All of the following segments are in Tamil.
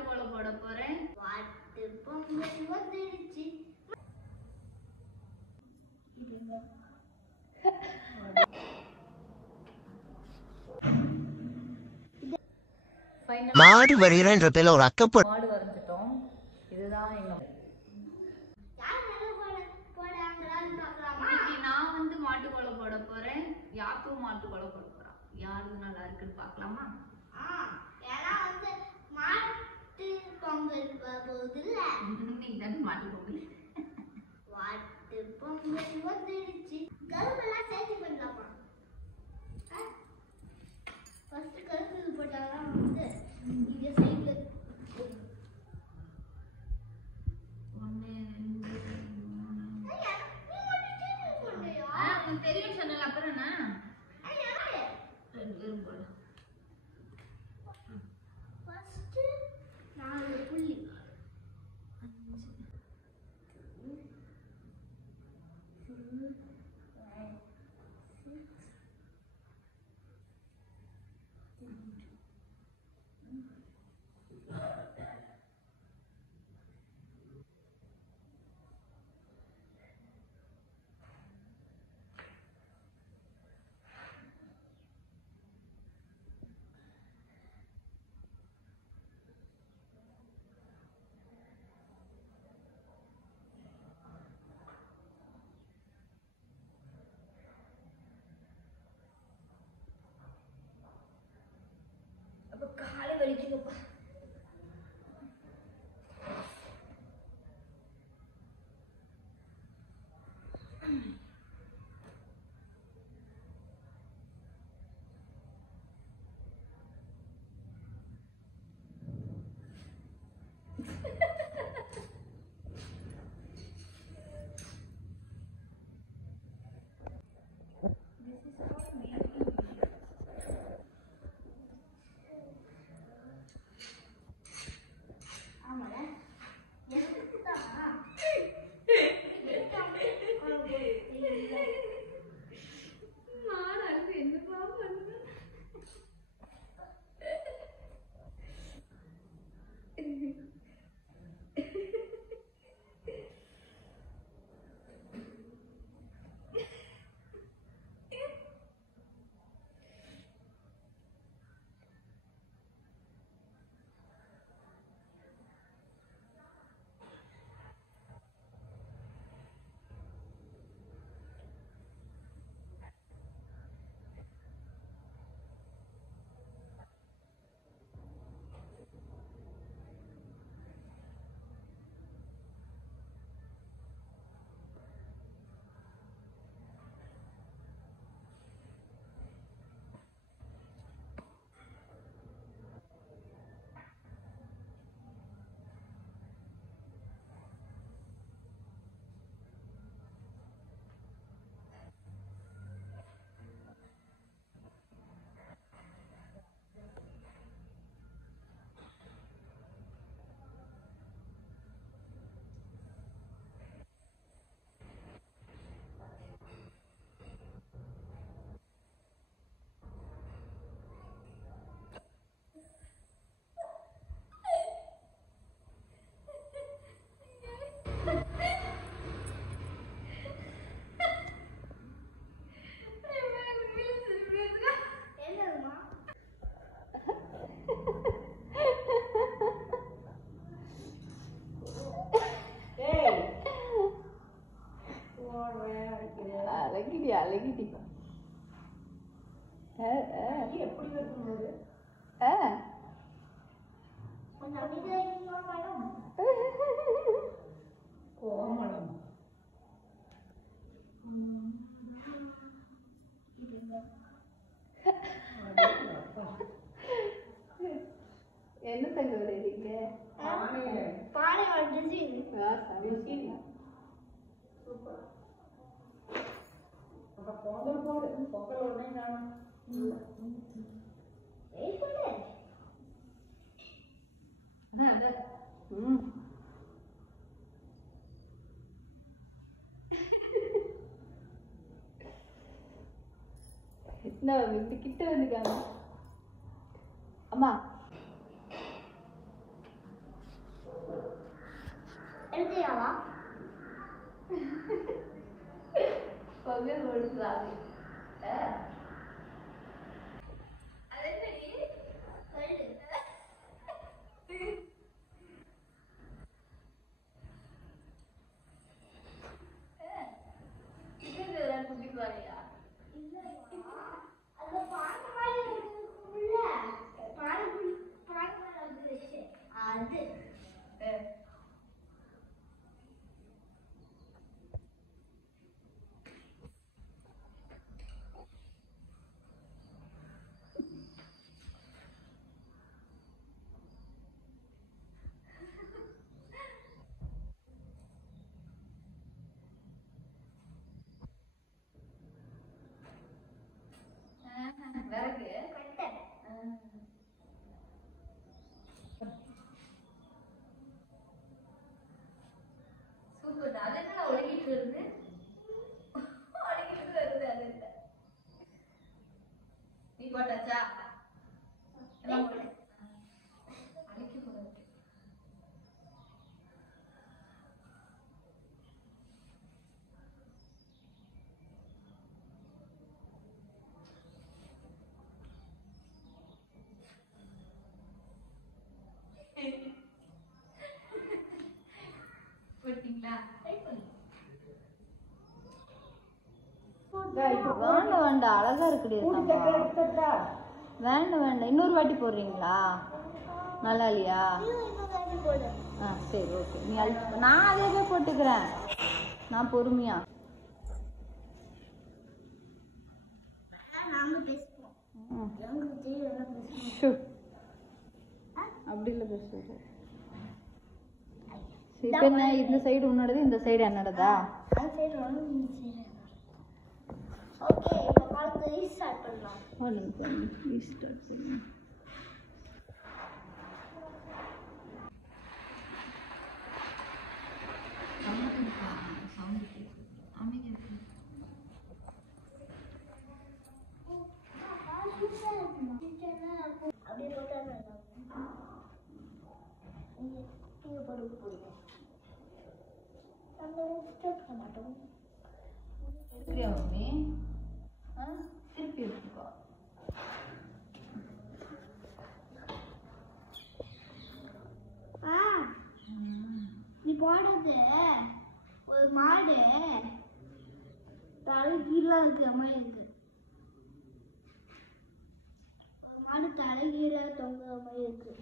மாட்டுக்கோல போட போறேன். மாட்டு பொங்கல் வந்துடுச்சு. மாடு வருகிற பேர்ல ஒரு அக்கப்ப மாடு வரைஞ்சிட்டோம். இதுதான் எங்க நான் வந்து மாட்டுக்கோல போட போறேன். யாக்கும் மாட்டுக்கோல போட போறான். யாரு நல்லா இருக்குன்னு பாக்கலாமா? மாட்டு பொங்கல் போகுதுல்ல, இன்னைக்கு தானே மாட்டு பொங்கல். மாட்டு பொங்கல் வந்துடுச்சு. கரும்பெல்லாம் சேர்த்து பண்ணலாமா? ஃபர்ஸ்ட் கரும்பு போட்டாதான் வந்து இங்க சைடுல 1 2 3 தெரியும் சொன்னல. அப்புறம் என்ன 2 பேரும் போல. ஃபர்ஸ்ட் 4 புள்ளி 5 காலை வலிக்குதுப்பா. அழகிடி எப்படி வருது கோமளம் என்ன தங்க வரீங்க? பானை வந்துச்சு. சூப்பர். அப்ப பொங்கல் போடு. பொங்கல் உடனே நான் ஏய் போடு. அத நான் இப்படி கிட்ட வந்துக்காங்க அம்மா. எழுதியாவா பகல் ஓடுறாங்க அதென்னடி சொல்லு இதெல்லாம் குட்டி பாறையா இல்லையா அந்த பானை மாதிரி இருக்குல்ல பானை வந்துருச்சு அது விறகு கட்டை சூப்பர் அது என்ன ஒழுங்கிட்டு வருது ஒழுங்கிட்டு வருது அது இல்ல நீ போட்டாச்சா எல்லாம் போடு அழிக்க கூடாது போட்டீங்களா வேண்டாம் வேண்டாம் அழகா இருக்குடி வேண்டாம் வேண்டாம் இன்னொரு வாட்டி போடுறீங்களா நல்லா இல்லையா ஆ சரி ஓகே நீ நான் அதே போட்டுக்கிறேன் நான் பொறுமையா நாங்க பேசுவோம் எங்களுக்கு தெரியும் பேசுவோம் ஷூ அப்படி இல்லை பேசுறது இப்போ என்ன இந்த சைடு உன்னோடது இந்த சைடு என்னோடதா அந்த சைடு ஒன்று இந்த சைடு ஓகே இப்போ காலத்து ரீஸ்டார்ட் பண்ணலாம் ஸ்டார்ட் பண்ணி அப்படியே போட்டால் இங்கே போட்டு போடுங்க நம்ம டிஸ்டர்ப் பண்ண மாட்டோம் எடுக்கிறியா மம்மி ஆ திருப்பி எடுத்துக்கோ நீ போடுறது ஒரு மாடு தலை கீழே இருக்கிற மாதிரி இருக்கு ஒரு மாடு தலை கீழே தொங்குற மாதிரி இருக்கு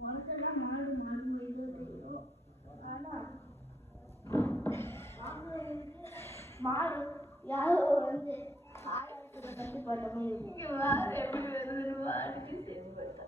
உனக்கெல்லாம் மாடு மாடு மாதிரி தெரியும் ஆனா மாடு யாரோ வந்து ஆயிரத்துல கட்டி பண்ண மாதிரி இருக்கும் இங்க வேற எப்படி வருதுன்னு வாடிட்டு சேர்ந்துட்டேன்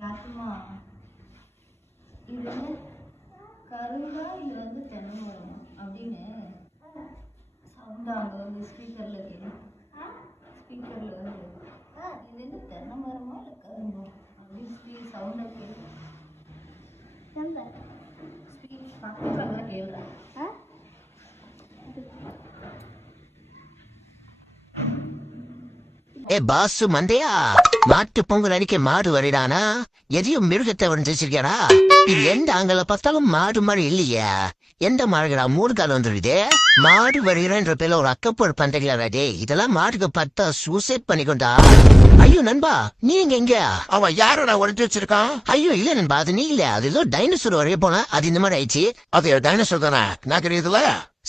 யாருமா இது கருங்கா இது வந்து தென்னை மரம் அப்படின்னு சவுண்டா அங்கே வந்து ஸ்பீக்கரில் கேட்கும் ஸ்பீக்கரில் வந்து இது என்ன தென்னை மரமா இல்லை கரும்பா அப்படின்னு சவுண்டாக கேட்கும் பக்கத்தில் தான் கேட்குறேன் ஏ பாசு மந்தையா, மாட்டு பொங்கல் அன்னைக்கு மாடு வரிடானா எதையும் மிருகத்தை வச்சிருக்கா? இது எந்த ஆங்கில பார்த்தாலும் மாடு மாதிரி இல்லையா? எந்த மாடுகளா 3 கால் வந்துருது? மாடு வருகிறன்ற பேர்ல ஒரு அக்கப்போர் பண்றீங்களா? டே இதெல்லாம் மாட்டுக்கு பார்த்தா சூசைட் பண்ணிக்கொண்டா. ஐயோ நண்பா, நீங்க எங்க? அவன் யாரோட ஒழிச்சு வச்சிருக்கான்? ஐயோ இல்ல நண்பா, அது நீ இல்ல. அது ஏதோ டைனோசர் வரைய போனா அது இந்த மாதிரி ஆயிடுச்சு. அது டைனோசர் தானே, நான் தெரியுதுல.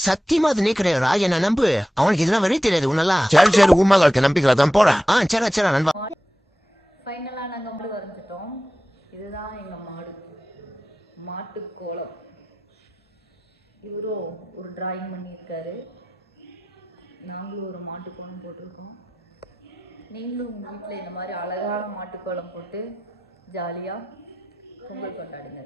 சத்தியமா அது நீ கிடையாதா? என்ன நம்பு, அவனுக்கு இதெல்லாம் வரைய தெரியாது உன்னெல்லாம். சரி சரி, உண்மையில இருக்க நம்பிக்கை தான் போறேன். சரா சரா நண்பா. ஃபைனலாக நாங்கள் மாடு வரைஞ்சிட்டோம். இதுதான் எங்கள் மாடு, மாட்டுக்கோலம். இவரும் ஒரு டிராயிங் பண்ணியிருக்காரு. நாங்களும் ஒரு மாட்டுக்கோலம் போட்டிருக்கோம். நீங்களும் உங்கள் வீட்டில் இந்த மாதிரி அழகான மாட்டுக்கோலம் போட்டு ஜாலியாக பொங்கல் கொண்டாடுங்க.